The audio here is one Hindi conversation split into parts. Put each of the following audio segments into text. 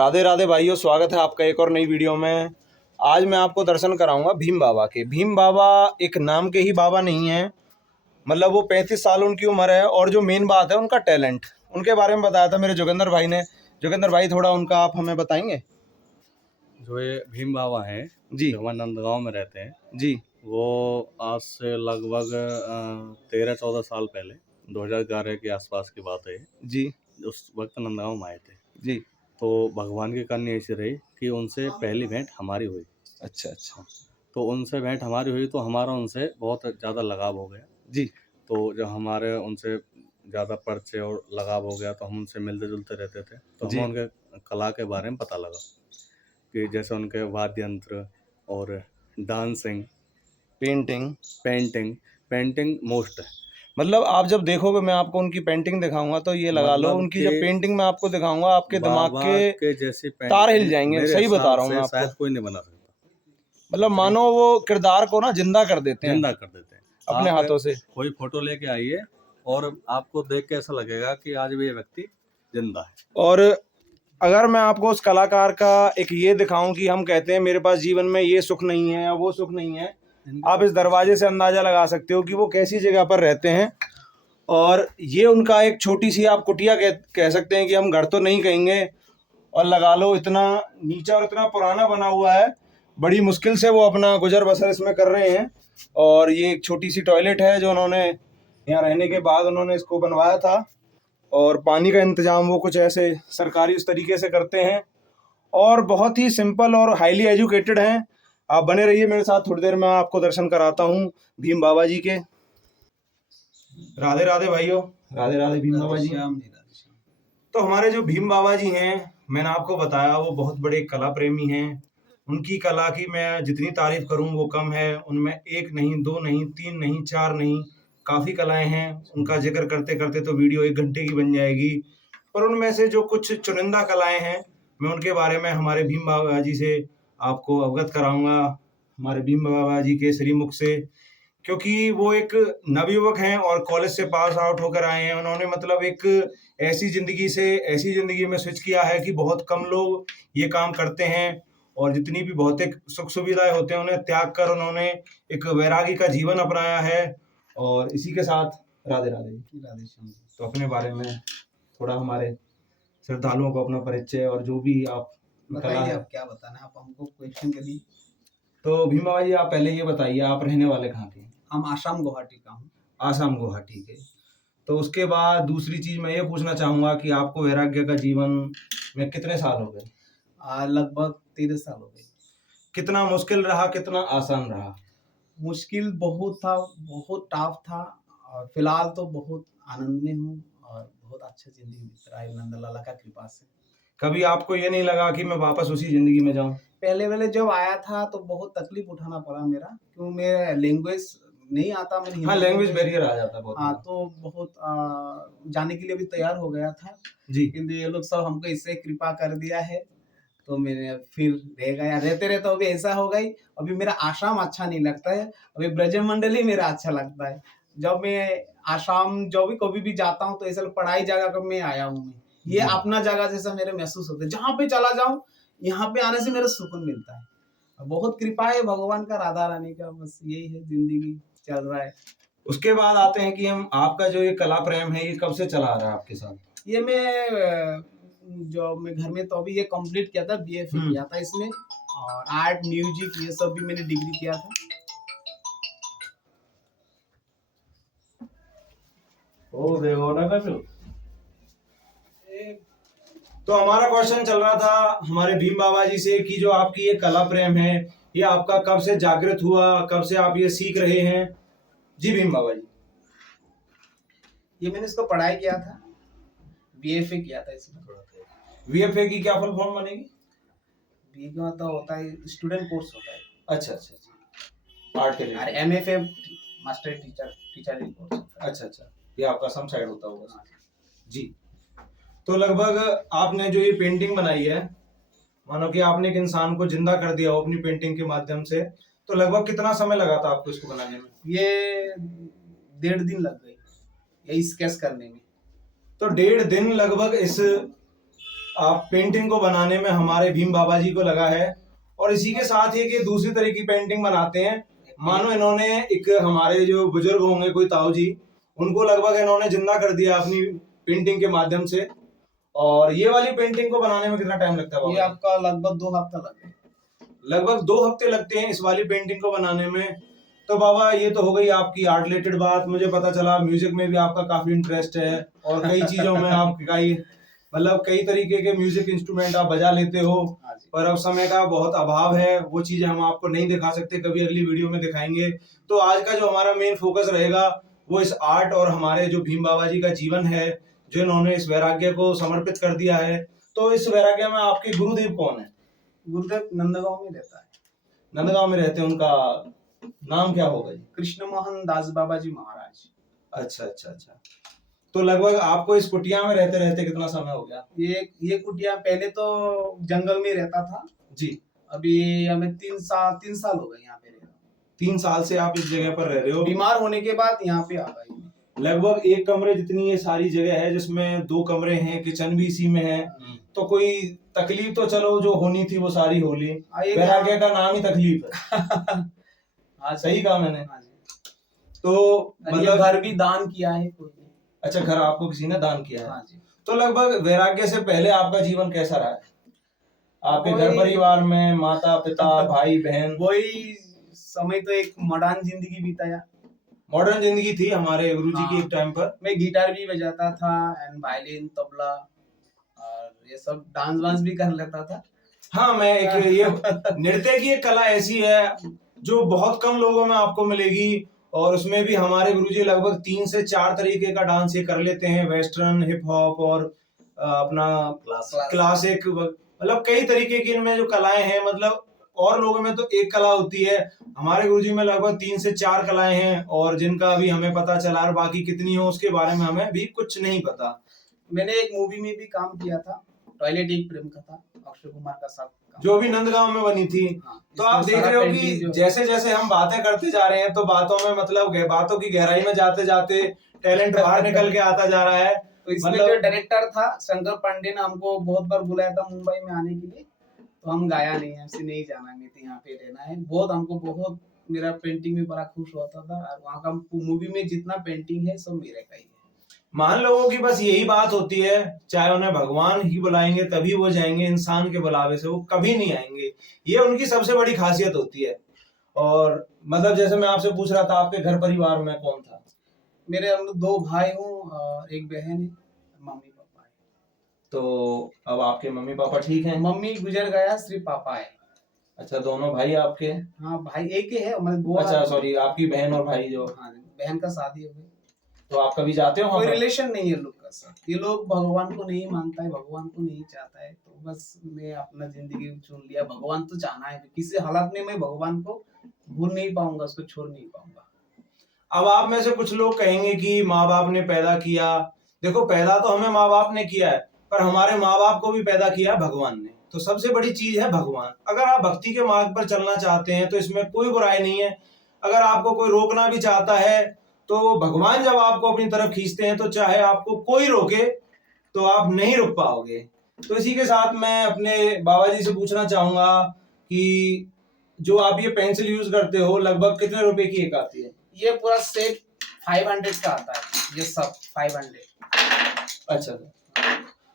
राधे राधे भाइयों, स्वागत है आपका एक और नई वीडियो में। आज मैं आपको दर्शन कराऊंगा भीम बाबा के। भीम बाबा एक नाम के ही बाबा नहीं है, मतलब वो 35 साल उनकी उम्र है। और जो मेन बात है उनका टैलेंट, उनके बारे में बताया था मेरे जोगिंदर भाई ने। जोगिंदर भाई, थोड़ा उनका आप हमें बताएंगे। जो ये भीम बाबा हैं जी जो हमारे नंदगांव में रहते हैं जी। वो आज से लगभग 13-14 साल पहले 2011 के आसपास की बात है। जी उस वक्त नंदगांव में आए थे। जी। तो भगवान की करनी ऐसी रही कि उनसे पहली भेंट हमारी हुई। अच्छा अच्छा। तो उनसे भेंट हमारी हुई तो हमारा उनसे बहुत ज़्यादा लगाव हो गया। जी। तो जब हमारे उनसे ज़्यादा परिचय और लगाव हो गया तो हम उनसे मिलते जुलते रहते थे। तो हमें जी उनके कला के बारे में पता लगा कि जैसे उनके वाद्य यंत्र और डांसिंग, पेंटिंग। पेंटिंग मोस्ट है। मतलब आप जब देखोगे, मैं आपको उनकी पेंटिंग दिखाऊंगा तो ये लगा लो, मतलब उनकी कि जब पेंटिंग मैं आपको दिखाऊंगा आपके दिमाग बाबा के के जैसी तार हिल पेंटिंग जाएंगे। मेरे सही बता हिसाब रहा हूँ मैं से आपको। शायद कोई नहीं बना सकता। मतलब इतनी मानो वो किरदार को ना जिंदा कर देते हैं जिंदा कर देते हैं। अपने आप हाथों से। कोई फोटो लेके आइए और आपको देख के ऐसा लगेगा कि आज भी ये व्यक्ति जिंदा है। और अगर मैं आपको उस कलाकार का एक ये दिखाऊं कि हम कहते हैं मेरे पास जीवन में ये सुख नहीं है या वो सुख नहीं है, आप इस दरवाजे से अंदाजा लगा सकते हो कि वो कैसी जगह पर रहते हैं। और ये उनका एक छोटी सी आप कुटिया कह सकते हैं कि हम घर तो नहीं कहेंगे। और लगा लो इतना नीचा और इतना पुराना बना हुआ है, बड़ी मुश्किल से वो अपना गुजर बसर इसमें कर रहे हैं। और ये एक छोटी सी टॉयलेट है जो उन्होंने यहाँ रहने के बाद उन्होंने इसको बनवाया था। और पानी का इंतजाम वो कुछ ऐसे सरकारी उस तरीके से करते हैं। और बहुत ही सिंपल और हाईली एजुकेटेड हैं। आप बने रहिए मेरे साथ, थोड़ी देर में आपको दर्शन कराता हूँ भीम बाबा जी के। राधे राधे भाइयों, राधे राधे भीम बाबा जी। तो हमारे जो भीम बाबा जी हैं, मैंने आपको बताया वो बहुत बड़े कला प्रेमी हैं। उनकी कला की मैं जितनी तारीफ करूं वो कम है। उनमें एक नहीं, दो नहीं, तीन नहीं, चार नहीं, काफ़ी कलाएं हैं। उनका जिक्र करते करते तो वीडियो 1 घंटे की बन जाएगी। पर उनमें से जो कुछ चुनिंदा कलाएं हैं, मैं उनके बारे में हमारे भीम बाबा जी से आपको अवगत कराऊंगा, हमारे भीम बाबा जी के श्रीमुख से। क्योंकि वो एक नवयुवक हैं और कॉलेज से पास आउट होकर आए हैं। उन्होंने मतलब एक ऐसी ज़िंदगी से ऐसी ज़िंदगी में स्विच किया है कि बहुत कम लोग ये काम करते हैं। और जितनी भी भौतिक सुख सुविधाएं होते हैं उन्हें त्याग कर उन्होंने एक वैरागी का जीवन अपनाया है। और इसी के साथ राधे राधे राधे श्याम। तो अपने बारे में थोड़ा हमारे श्रद्धालुओं को अपना परिचय और जो भी आप कला है। आप क्या बताना है, आप हमको क्वेश्चन के लिए। तो भीम बाबा जी, आप पहले ये बताइए, आप रहने वाले कहाँ के? हम आसाम गुवाहाटी का हूँ। आसाम गुवाहाटी के। तो उसके बाद दूसरी चीज मैं ये पूछना चाहूंगा कि आपको वैराग्य का जीवन में कितने साल हो गए? लगभग 13 साल हो गए। कितना मुश्किल रहा, कितना आसान रहा? मुश्किल बहुत था, बहुत टफ था। और फिलहाल तो बहुत आनंद में हूँ और बहुत अच्छा जिंदगी बीत रहा है नंदलाला का कृपा से। कभी आपको ये नहीं लगा कि मैं वापस उसी जिंदगी में जाऊं? पहले जब आया था तो बहुत तकलीफ उठाना पड़ा मेरा, क्यों मेरा लैंग्वेज नहीं आता। मैंने हाँ, लैंग्वेज बैरियर आ जाता बहुत। हाँ, तो बहुत जाने के लिए भी तैयार हो गया था जी। किंतु ये लोग सब हमको इससे कृपा कर दिया है तो मैंने फिर रह गया। रहते रहते अभी ऐसा हो गई, अभी मेरा आसाम अच्छा नहीं लगता है, अभी ब्रजमंडली मेरा अच्छा लगता है। जब मैं आसाम जब भी कभी भी जाता हूँ तो ऐसा पढ़ाई जगह का मैं आया हूँ। मैं ये अपना जगह जैसा मेरे महसूस होता है। जहाँ पे चला जाऊँ यहाँ पे आने से मेरा सुकून मिलता है। बहुत कृपा है भगवान का, राधा रानी का, बस यही है, जिंदगी चल रहा है। उसके बाद आते हैं कि हम आपका जो ये कला प्रेम है ये कब से चला आ रहा है आपके साथ? ये मैं जो मैं घर में तो अभी ये कंप्लीट किया था, बीएफए किया था इसमें, और आर्ट म्यूजिक ये सब भी मैंने डिग्री किया था। ओ देखो ना कर। तो हमारा क्वेश्चन चल रहा था हमारे भीम बाबा जी से कि जो आपकी ये कला प्रेम है ये आपका कब से जागृत हुआ, कब से आप ये सीख रहे हैं? जी भीम बाबा जी। ये मैंने इसको पढ़ाई किया था, बीएफए किया था इसमें। वीएफए की क्या फुल फॉर्म बनेगी? बीएफए मतलब होता है स्टूडेंट कोर्स होता है। अच्छा अच्छा अच्छा, आर्ट के लिए। और एमएफए मास्टर टीचर कोर्स। अच्छा अच्छा, ये आपका सम साइड होता होगा जी। तो लगभग आपने जो ये पेंटिंग बनाई है, मानो कि आपने एक इंसान को जिंदा कर दिया हो अपनी पेंटिंग के माध्यम से, तो लगभग कितना समय लगा था आपको इसको बनाने में? ये 1.5 दिन लग गए ये स्केच करने में। तो 1.5 दिन लगभग इस आप पेंटिंग को बनाने में हमारे भीम बाबा जी को लगा है, और इसी के साथ ये कि दूसरी तरह की पेंटिंग बनाते हैं। मानो इन्होंने एक हमारे जो बुजुर्ग होंगे कोई ताऊ जी, उनको लगभग इन्होंने जिंदा कर दिया अपनी पेंटिंग के माध्यम से। और ये वाली पेंटिंग को बनाने में कितना टाइम लगता है ये बाबा? आपका लगभग 2 हफ्ता लगे। लगभग 2 हफ्ते लगते हैं इस वाली पेंटिंग को बनाने में। तो बाबा ये तो हो गई आपकी आर्ट रिलेटेड बात। मुझे पता चला म्यूजिक में भी आपका काफी इंटरेस्ट है, और कई चीजों में आपका मतलब कई तरीके के म्यूजिक इंस्ट्रूमेंट आप बजा लेते हो। हाँ जी। पर अब समय का बहुत अभाव है, वो चीजें हम आपको नहीं दिखा सकते, कभी अगली वीडियो में दिखाएंगे। तो आज का जो हमारा मेन फोकस रहेगा वो इस आर्ट और हमारे जो भीम बाबा जी का जीवन है, जो इन्होंने इस वैराग्य को समर्पित कर दिया है। तो इस वैराग्य में आपके गुरुदेव कौन है? गुरुदेव नंदगांव में रहता है। नंदगांव में रहते हैं, उनका नाम क्या होगा जी? कृष्ण मोहन दास बाबा जी महाराज। अच्छा अच्छा अच्छा। तो लगभग आपको इस कुटिया में रहते रहते कितना समय हो गया? ये कुटिया पहले तो जंगल में रहता था जी। अभी हमें 3 साल हो गए यहाँ पे रह। 3 साल से आप इस जगह पर रह रहे हो। बीमार होने के बाद यहाँ पे आ गए। लगभग 1 कमरे जितनी ये सारी जगह है, जिसमें 2 कमरे हैं, किचन भी इसी में है। तो कोई तकलीफ तो चलो जो होनी थी वो सारी हो ली। वैराग्य का नाम ही तकलीफ है। हाँ सही कहा मैंने। हाँ जी। तो मतलब मतलब घर भी दान किया है कोई ने। अच्छा, घर आपको किसी ने दान किया है? हाँ जी। तो लगभग वैराग्य से पहले आपका जीवन कैसा रहा है? आपके घर परिवार में माता पिता भाई बहन? वही समय तो एक मॉडर्न जिंदगी बिताया। मॉडर्न जिंदगी थी हमारे गुरुजी की हाँ। एक टाइम पर। मैं गिटार भी बजाता था एंड वायलिन तबला और ये सब डांस वांस भी कर लेता था। हाँ, मैं एक ये नृत्य की एक कला ऐसी है जो बहुत कम लोगों में आपको मिलेगी, और उसमें भी हमारे गुरुजी लगभग 3 से 4 तरीके का डांस ये कर लेते हैं। वेस्टर्न, हिप हॉप और अपना क्लासिक, मतलब कई तरीके की इनमें जो कलाएं हैं। मतलब और लोगों में तो एक कला होती है, हमारे गुरुजी में लगभग 3 से 4 कलाएं हैं, और जिनका अभी हमें पता चला, और बाकी कितनी हो उसके बारे में हमें भी कुछ नहीं पता। मैंने एक मूवी में भी काम किया था, टॉयलेट एक प्रेम कथा, अक्षय कुमार का साथ काम। जो भी नंदगांव में बनी थी। हाँ, तो आप देख रहे हो कि जैसे जैसे हम बातें करते जा रहे हैं, तो बातों में मतलब बातों की गहराई में जाते जाते टैलेंट बाहर निकल के आता जा रहा है। तो इसमें जो डायरेक्टर था शंकर पांडे ने हमको बहुत बार बुलाया था मुंबई में आने के लिए, तो हम गाया नहीं, हमसे नहीं जाना, मैं तो यहाँ पे रहना है। बहुत मेरा पेंटिंग में बड़ा खुश होता था, और वहाँ का मूवी में जितना पेंटिंग है सब मेरे का ही है। महान लोगों की बस यही बात होती है, चाहे उन्हें भगवान ही बुलाएंगे तभी वो जाएंगे, इंसान के बुलावे से वो कभी नहीं आएंगे। ये उनकी सबसे बड़ी खासियत होती है। और मतलब जैसे मैं आपसे पूछ रहा था, आपके घर परिवार में कौन था? मेरे हम लोग 2 भाई हूँ और एक बहन है, मम्मी पापा है। तो अब आपके मम्मी पापा ठीक हैं? मम्मी गुजर गया, सिर्फ पापा है। अच्छा, दोनों भाई आपके? हाँ, भाई एक ही है, मतलब 2। अच्छा सॉरी, आपकी बहन और भाई जो? हाँ, बहन का शादी हो गई। तो आप कभी जाते हो वहाँ कोई पर? रिलेशन नहीं है लोग का साथ। ये लोग भगवान को नहीं मानता है, भगवान को नहीं चाहता है, तो बस मैं अपना जिंदगी चुन लिया। भगवान तो जाना है, किसी हालत में मैं भगवान को भूल नहीं पाऊंगा, उसको छोड़ नहीं पाऊंगा। अब आप में से कुछ लोग कहेंगे कि माँ बाप ने पैदा किया। देखो, पैदा तो हमें माँ बाप ने किया है, पर हमारे माँ बाप को भी पैदा किया भगवान ने। तो सबसे बड़ी चीज है भगवान। अगर आप भक्ति के मार्ग पर चलना चाहते हैं तो इसमें कोई बुराई नहीं है। अगर आपको कोई रोकना भी चाहता है, तो भगवान जब आपको अपनी तरफ खींचते हैं, तो चाहे आपको कोई रोके तो आप नहीं रुक पाओगे। तो इसी के साथ मैं अपने बाबा जी से पूछना चाहूंगा कि जो आप ये पेंसिल यूज करते हो, लगभग कितने रुपए की एक आती है? ये पूरा सेट 500 का आता है, ये सब 500। अच्छा,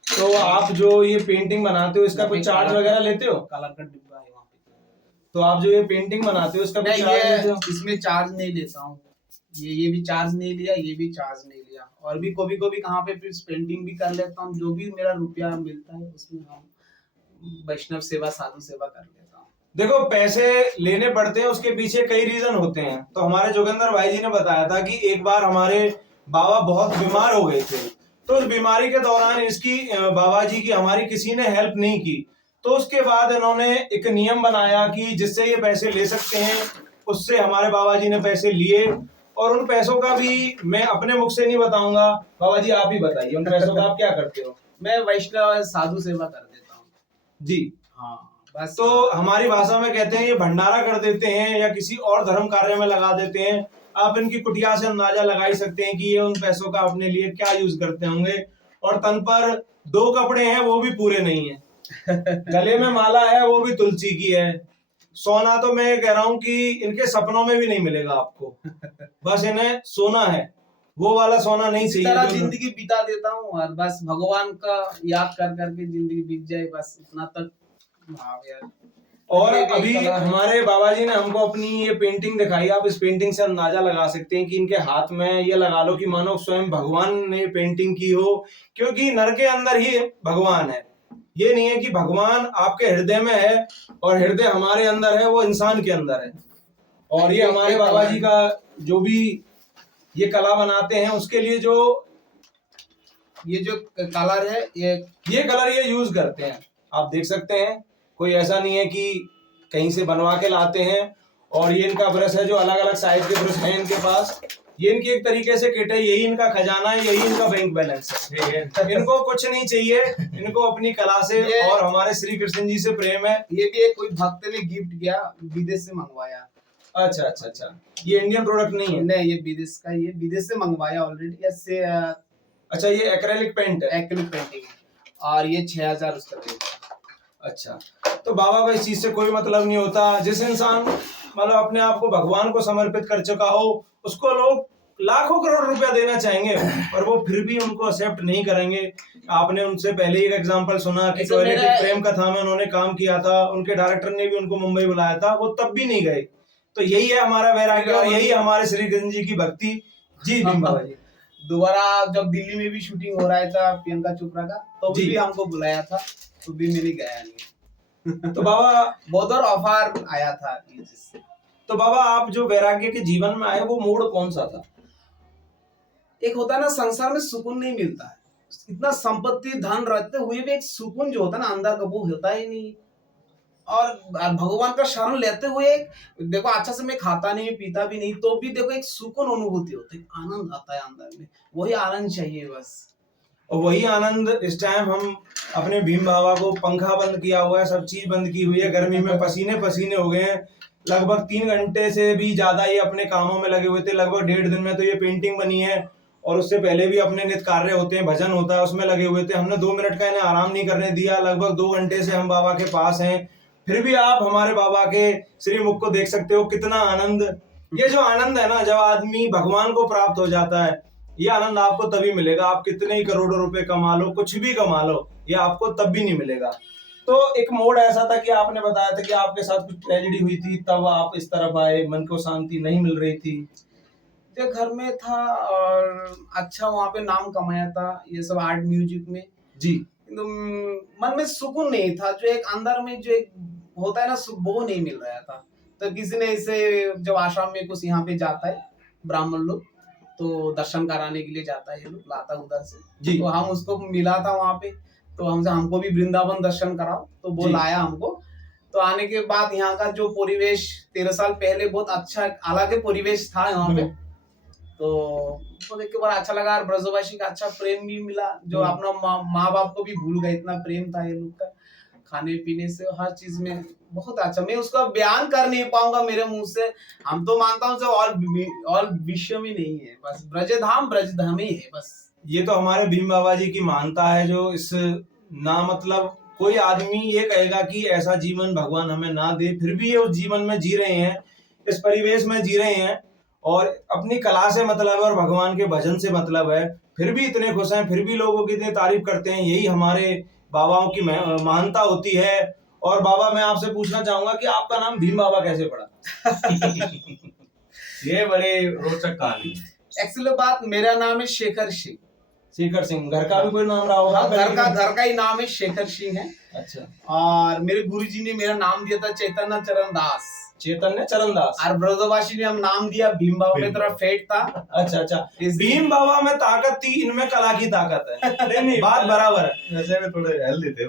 तो आप जो ये पेंटिंग बनाते हो, इसका कोई चार्ज वगैरह लेते हो? कलर का डिब्बा है वहाँ पे। तो आप जो ये पेंटिंग बनाते हो, इसका कोई चार्ज लेते हो? इसमें चार्ज नहीं लेता हूँ। ये भी चार्ज नहीं लिया, ये भी चार्ज नहीं लिया। और भी कभी कभी कहाँ पे फिर पेंटिंग भी कर लेता हूँ, जो भी मेरा रुपया मिलता है उसमें हम वैष्णव सेवा, साधु सेवा कर लेता हूँ। देखो, पैसे लेने पड़ते हैं, उसके पीछे कई रीजन होते हैं। तो हमारे जोगिंदर भाई जी ने बताया था कि एक बार हमारे बाबा बहुत बीमार हो गए थे, तो उस बीमारी के दौरान इसकी बाबा जी की हमारी किसी ने हेल्प नहीं की। तो उसके बाद इन्होंने एक नियम बनाया कि जिससे ये पैसे ले सकते हैं, उससे हमारे बाबा जी ने पैसे लिए। और उन पैसों का भी मैं अपने मुख से नहीं बताऊंगा, बाबा जी आप ही बताइए उन पैसों का आप क्या करते हो? मैं वैष्णव साधु सेवा कर देता हूँ जी। हाँ, बस। तो हमारी भाषा में कहते हैं ये भंडारा कर देते हैं या किसी और धर्म कार्य में लगा देते हैं। आप इनकी कुटिया से अंदाजा लगा ही सकते हैं कि ये उन पैसों का अपने लिए क्या यूज करते होंगे। और तन पर 2 कपड़े हैं वो भी पूरे नहीं है, गले में माला है वो भी तुलसी की है। सोना तो मैं कह रहा हूं कि इनके सपनों में भी नहीं मिलेगा आपको, बस इन्हें सोना है, वो वाला सोना नहीं इसी चाहिए तरह जो जिंदगी बिता देता हूँ और बस भगवान का याद कर करके जिंदगी बीत जाए, बस इतना तक। हाँ यार। और ये भी एक अभी कला है। हमारे बाबा जी ने हमको अपनी ये पेंटिंग दिखाई, आप इस पेंटिंग से अंदाजा लगा सकते हैं कि इनके हाथ में ये लगा लो कि मानो स्वयं भगवान ने पेंटिंग की हो, क्योंकि नर के अंदर ही भगवान है। ये नहीं है कि भगवान आपके हृदय में है और हृदय हमारे अंदर है, वो इंसान के अंदर है। और ये हमारे बाबा जी का जो भी ये कला बनाते हैं उसके लिए जो ये जो कलर है ये कलर ये यूज करते हैं, आप देख सकते हैं। कोई ऐसा नहीं है कि कहीं से बनवा के लाते हैं। और ये इनका ब्रश है, जो अलग अलग साइज के ब्रश हैं इनके पास। ये इनकी एक तरीके से किट है, यही इनका खजाना है, यही इनका बैंक बैलेंस है। इनको कुछ नहीं चाहिए, इनको अपनी कला से और हमारे श्री कृष्ण जी से प्रेम है। ये भी एक कोई भक्त ने गिफ्ट किया, विदेश से मंगवाया। अच्छा अच्छा अच्छा, ये इंडियन प्रोडक्ट नहीं है? नहीं, ये विदेश का, ये विदेश से मंगवाया ऑलरेडी। इससे अच्छा, ये एक्रेलिक पेंट है? एक्रिलिक पेंटिंग है और ये 6000 उसका रेट। अच्छा, तो बाबा को इस चीज से कोई मतलब नहीं होता। जिस इंसान मतलब अपने आप को भगवान को समर्पित कर चुका हो, उसको लोग लाखों करोड़ रुपया देना चाहेंगे, पर वो फिर भी उनको एक्सेप्ट नहीं करेंगे। आपने उनसे पहले एक एग्जांपल सुना कि टॉयलेट प्रेम कथा में उन्होंने काम किया था, उनके डायरेक्टर ने भी उनको मुंबई बुलाया था, वो तब भी नहीं गए। तो यही है हमारा वैराग्य और यही हमारे श्री कृष्ण जी की भक्ति। जी बाबा जी। दोबारा जब दिल्ली में भी शूटिंग हो रहा था प्रियंका चोपड़ा का, तो भी हमको बुलाया था, तो भी मैंने गया नहीं। तो बाबा बहुत और ऑफर आया था जिससे। तो बाबा आप जो वैराग्य के जीवन में आए, वो मोड़ कौन सा था? एक होता है ना, संसार में सुकून नहीं मिलता है, इतना संपत्ति धन रहते हुए भी एक सुकून जो होता है ना अंदर का, वो होता ही नहीं। और भगवान का शरण लेते हुए देखो, अच्छा से मैं खाता नहीं पीता भी नहीं, तो भी देखो एक सुकून अनुभूति होती है, आनंद आता है अंदर में। वही आनंद चाहिए बस। और वही आनंद इस टाइम हम अपने भीम बाबा को, पंखा बंद किया हुआ है, सब चीज बंद की हुई है, गर्मी में पसीने पसीने हो गए हैं। लगभग 3 घंटे से भी ज्यादा ये अपने कामों में लगे हुए थे। लगभग 1.5 दिन में तो ये पेंटिंग बनी है, और उससे पहले भी अपने नित्य कार्य होते हैं, भजन होता है, उसमें लगे हुए थे। हमने 2 मिनट का इन्हें आराम नहीं करने दिया। लगभग 2 घंटे से हम बाबा के पास हैं, फिर भी आप हमारे बाबा के श्रीमुख को देख सकते हो, कितना आनंद। ये जो आनंद है ना, जब आदमी भगवान को प्राप्त हो जाता है, ये आनंद आपको तभी मिलेगा। आप कितने ही करोड़ों रुपए कमा लो, कुछ भी कमा लो, ये आपको तब भी नहीं मिलेगा। तो एक मोड़ ऐसा था कि आपने बताया था कि आपके साथ कुछ ट्रेजेडी हुई थी, तब आप इस तरफ आए, मन को शांति नहीं मिल रही थी। जो घर में था और अच्छा वहाँ पे नाम कमाया था, ये सब आर्ट म्यूजिक में जी, मन में सुकून नहीं था। जो एक अंदर में जो एक होता है ना, वो नहीं मिल रहा था। तो किसी ने इसे, जब आश्रम में कुछ यहाँ पे जाता है ब्राह्मण लोग, तो दर्शन कराने के लिए जाता है, ये लोग लाता उधर से जी। तो हम उसको मिला था वहाँ पे, तो हमको भी वृंदावन दर्शन कराओ, तो वो लाया हमको। तो आने के बाद यहाँ का जो परिवेश 13 साल पहले बहुत अच्छा अलग परिवेश था यहाँ पे, तो देख के बड़ा अच्छा लगा। और ब्रजवासी का अच्छा प्रेम भी मिला, जो अपना माँ बाप को भी भूल गए, इतना प्रेम था ये लोग का, खाने पीने से हर चीज में बहुत अच्छा। मैं उसका बयान कर नहीं पाऊंगा मेरे मुंह से। हम तो मानता हूँ जो और विश्व में नहीं है, बस ब्रजधाम ही है बस। ये तो हमारे भीम बाबा जी की मानता है, जो इस ना मतलब कोई आदमी ये कहेगा कि ऐसा जीवन भगवान हमें ना दे, फिर भी ये उस जीवन में जी रहे हैं, इस परिवेश में जी रहे हैं, और अपनी कला से मतलब है और भगवान के भजन से मतलब है, फिर भी इतने खुश हैं, फिर भी लोगों की इतनी तारीफ करते हैं। यही हमारे बाबाओं की महानता होती है। और बाबा, मैं आपसे पूछना चाहूंगा कि आपका नाम भीम बाबा कैसे पड़ा? ये बड़े रोचक कहानी है। एक्चुअली बात, मेरा नाम है शेखर सिंह। शेखर सिंह, घर का भी कोई नाम रहा होगा? घर का ही नाम है शेखर सिंह है। अच्छा। और मेरे गुरुजी ने मेरा नाम दिया था चैतन्य चरण दास। चैतन्य चरण दास। और ब्रजवासी ने हम नाम दिया भीम बाबा में, थोड़ा फेट था। अच्छा अच्छा, भीम बाबा में ताकत थी, इनमें कला की ताकत है। नहीं, बात बराबर है। वैसे में थोड़े हेल्दी थे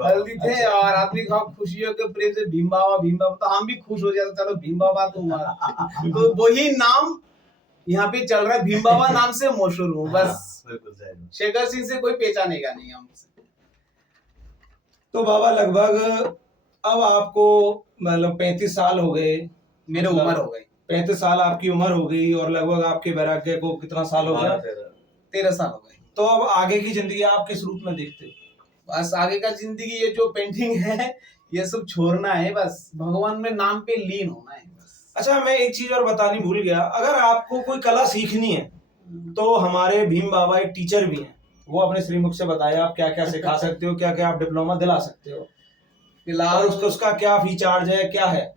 और आदमी खुशियों के प्रेम से भीम बाबा, तो हम भी खुश हो जाते, चलो भीम बाबा तुम्हारा। तो वही नाम यहाँ पे चल रहा है, भीम बाबा नाम से मशहूर हूँ बस। शेखर सिंह से कोई पहचानेगा नहीं हमसे। तो बाबा, लगभग अब आपको मतलब 35 साल हो गए, मेरी उम्र हो गई 35 साल आपकी उम्र हो गई, और लगभग आपके वैराग्य को कितना साल हो गया? 13 साल हो गए। तो अब आगे की जिंदगी आप किस रूप में देखते हो? बस आगे का जिंदगी ये जो पेंटिंग है ये सब छोड़ना है, बस भगवान में नाम पे लीन होना है बस। अच्छा, मैं एक चीज और बतानी भूल गया, अगर आपको कोई कला सीखनी है तो हमारे भीम बाबा एक टीचर भी हैं, वो अपने श्रीमुख से बताया आप क्या क्या सिखा सकते हो, क्या क्या आप डिप्लोमा दिला सकते हो, फिलहाल और उसका क्या फी चार्ज है, क्या है?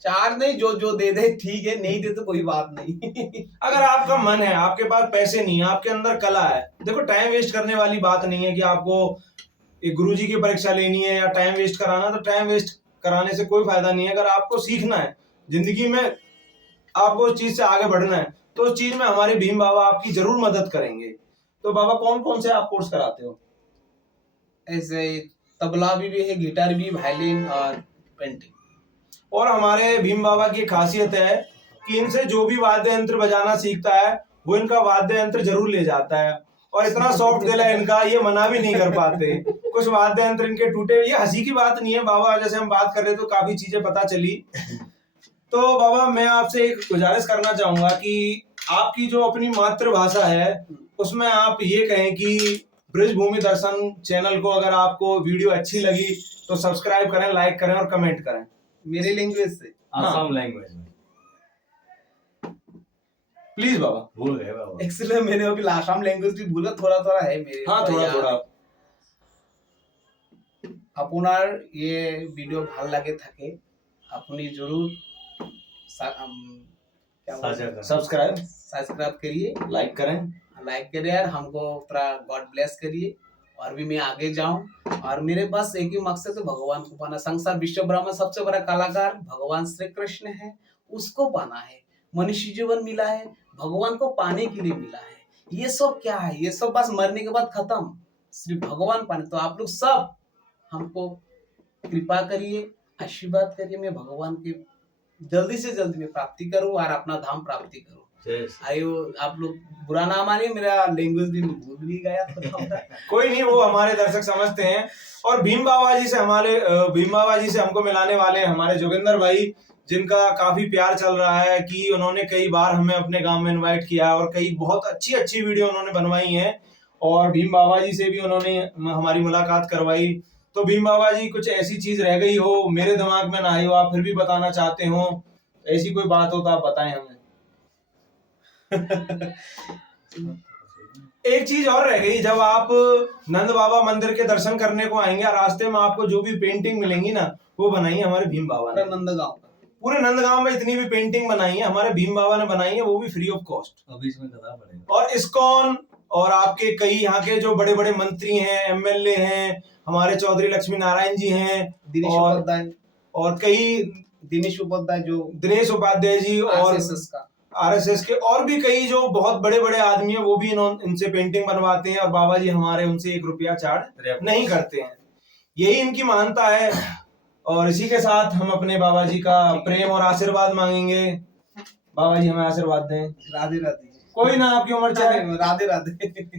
चार्ज नहीं, जो जो दे दे ठीक है, नहीं दे तो कोई बात नहीं। अगर आपका मन है, आपके पास पैसे नहीं है, आपके अंदर कला है, देखो टाइम वेस्ट करने वाली बात नहीं है कि आपको एक गुरुजी की परीक्षा लेनी है या टाइम वेस्ट कराना, तो टाइम वेस्ट कराने से कोई फायदा नहीं है। अगर आपको सीखना है जिंदगी में, आपको उस चीज से आगे बढ़ना है, तो उस चीज में हमारे भीम बाबा आपकी जरूर मदद करेंगे। तो बाबा कौन कौन से आप कोर्स कराते हो? ऐसे तबला भी है, गिटार भी, वायलिन और पेंटिंग। और हमारे भीम बाबा की खासियत है कि इनसे जो भी वाद्य यंत्र बजाना सीखता है वो इनका वाद्य यंत्र जरूर ले जाता है, और इतना सॉफ्ट दिल है इनका, ये मना भी नहीं कर पाते। कुछ वाद्य यंत्र इनके टूटे, ये हंसी की बात नहीं है बाबा, जैसे हम बात कर रहे तो काफी चीजें पता चली। तो बाबा मैं आपसे एक गुजारिश करना चाहूंगा कि आपकी जो अपनी मातृभाषा है उसमें आप ये कहें कि ब्रजभूमि दर्शन चैनल को अगर आपको वीडियो अच्छी लगी तो सब्सक्राइब करें, लाइक करें और कमेंट करें मेरे लैंग्वेज से। आसाम लैंग्वेज में प्लीज बाबा। भूल गए बाबा। एक्चुअली मैंने अभी आसाम लैंग्वेज भी भूल, थोड़ा थोड़ा है मेरे। हाँ, थोड़ा थोड़ा। আপনার ये वीडियो ভাল लगे থাকে अपनी जरूर सब्सक्राइब करिए, लाइक करें, और हमको थोड़ा गॉड ब्लेस करिए, और भी मैं आगे जाऊं। और मेरे पास एक ही मकसद है, भगवान को पाना। संसार विश्व ब्रह्म सबसे बड़ा कलाकार भगवान श्री कृष्ण है, उसको पाना है। मनुष्य जीवन मिला है भगवान को पाने के लिए मिला है। ये सब क्या है, ये सब बस मरने के बाद खत्म, सिर्फ भगवान पाने। तो आप लोग सब हमको कृपा करिए, आशीर्वाद करिए, मैं भगवान की जल्दी से जल्दी में प्राप्ति करूं और अपना धाम प्राप्ति करूं। आयो आप लोग बुरा ना मानिए, मेरा लैंग्वेज भी भूल भी गया था। कोई नहीं, वो हमारे दर्शक समझते हैं। और भीम बाबा जी से हमको मिलाने वाले हैं हमारे जोगिंदर भाई, जिनका काफी प्यार चल रहा है कि उन्होंने कई बार हमें अपने गांव में इनवाइट किया और कई बहुत अच्छी अच्छी वीडियो उन्होंने बनवाई हैं, और भीम बाबा जी से भी उन्होंने हमारी मुलाकात करवाई। तो भीम बाबा जी, कुछ ऐसी चीज रह गई हो, मेरे दिमाग में ना आई हो, आप फिर भी बताना चाहते हो, ऐसी कोई बात हो तो आप बताएं हमें। एक चीज और रह गई, जब आप नंद बाबा मंदिर के दर्शन करने को आएंगे, रास्ते में आपको जो भी पेंटिंग मिलेंगी ना, वो बनाई है हमारे भीम बाबा ने। पूरे नंदगांव में इतनी भी पेंटिंग बनाई है हमारे भीम बाबा ने बनाई है, वो भी फ्री ऑफ कॉस्ट। अभी इसमें करना पड़ेगा। और इस्कॉन और आपके कई यहाँ के जो बड़े बड़े मंत्री हैं, एमएलए हैं, हमारे चौधरी लक्ष्मी नारायण जी हैं, और कई दिनेश उपाध्याय जी, और आरएसएस के और भी कई जो बहुत बड़े बड़े आदमी हैं, वो भी इनसे पेंटिंग बनवाते हैं, और बाबा जी हमारे उनसे 1 रुपया चार्ज नहीं करते हैं। यही इनकी मानता है। और इसी के साथ हम अपने बाबा जी का प्रेम और आशीर्वाद मांगेंगे। बाबा जी हमें आशीर्वाद दें। राधे राधे। कोई ना, आपकी उम्र चाहे। राधे राधे।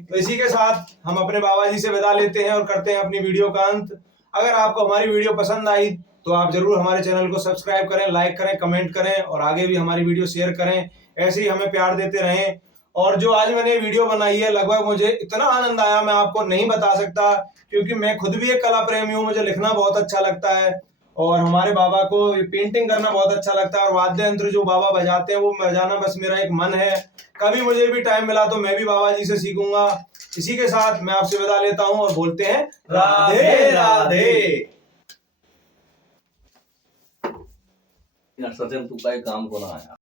तो इसी के साथ हम अपने बाबा जी से विदा लेते हैं और करते हैं अपनी वीडियो का अंत। अगर आपको हमारी वीडियो पसंद आई तो आप जरूर हमारे चैनल को सब्सक्राइब करें, लाइक करें, कमेंट करें, और आगे भी हमारी वीडियो शेयर करें। ऐसे ही हमें प्यार देते रहें। और जो आज मैंने वीडियो बनाई है, लगभग मुझे इतना आनंद आया, मैं आपको नहीं बता सकता, क्योंकि मैं खुद भी एक कला प्रेमी हूँ, मुझे लिखना बहुत अच्छा लगता है, और हमारे बाबा को पेंटिंग करना बहुत अच्छा लगता है, और वाद्य यंत्र जो बाबा बजाते हैं वो बजाना बस मेरा एक मन है। कभी मुझे भी टाइम मिला तो मैं भी बाबा जी से सीखूंगा। इसी के साथ मैं आपसे विदा लेता हूं और बोलते हैं राधे राधे। यार सचिन, तू काय काम को ना आया।